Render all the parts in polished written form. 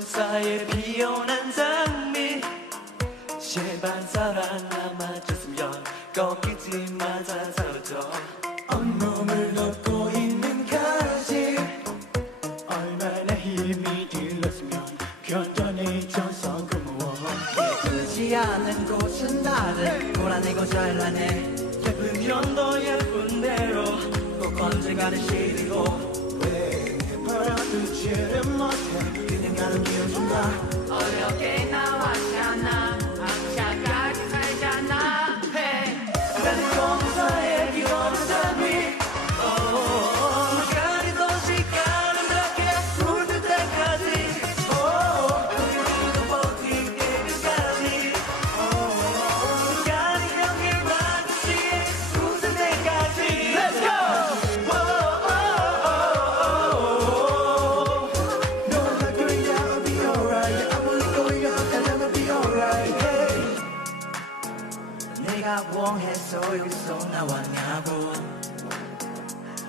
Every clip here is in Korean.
사이에 피어난 장미 제발 사랑 남아줬으면 꺾이지 마자서줘 온몸을 덮고 있는 가지 얼마나 힘이 들었으면 견뎌내줘서 고마워 예쁘지 않은 곳은 나를 몰아내고 잘라내 예쁜 편도 예쁜 대로 꼭 언젠가는 시리고 왜 벌어두지를 못해 그냥 나를 비워준다 어렵게 나왔잖아 악착같이 살잖아 hey. 나는 공사에 비워는 장미 가리도 시간은 그렇게 울들 때까지 우리도 버틸게 끝까지 시간이 경계 마주치 웃을 때까지 Let's go! No, not going down, I'll be alright I'm only going up and I'll be alright hey. 내가 원해서 여기서 나왔냐고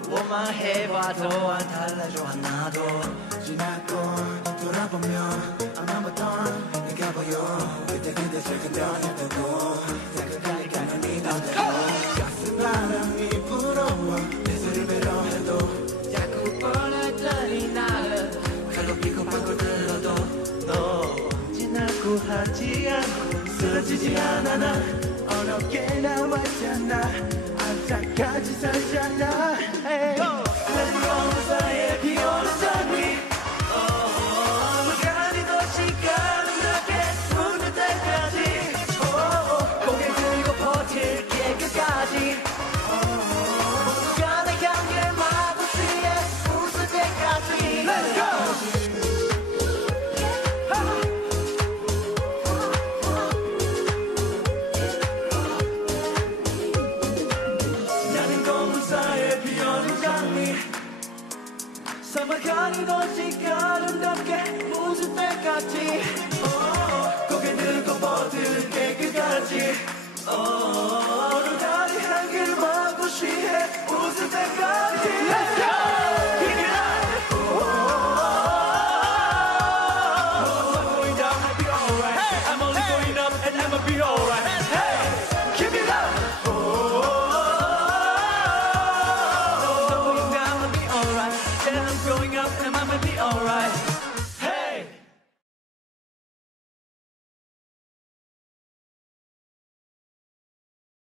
원망해봐도 안 달라져 하나도 지나고 돌아보면 아무것도 내가 보여 그때 슬픈 너였다고 나 끝까지 가는 네 맘대로 가슴 바람이 불어와 내 소리를 배려해도 자꾸 뻔했더니 나를 칼로 피고 방울 들어도 너 지나고 하지 않고 쓰러지지 않아 나 어렵게 나왔잖아 안타까지 살잖아 난 공사에 비오는 장미 가리도 시간은 그렇게 웃을 때까지 고개 들고 버틸게 끝까지 시간의 경계 마구치에 웃을 때까지 Let's go! 사막하니도 시간은 닿게 웃을 때까지 고개 들고 버틸게 끝까지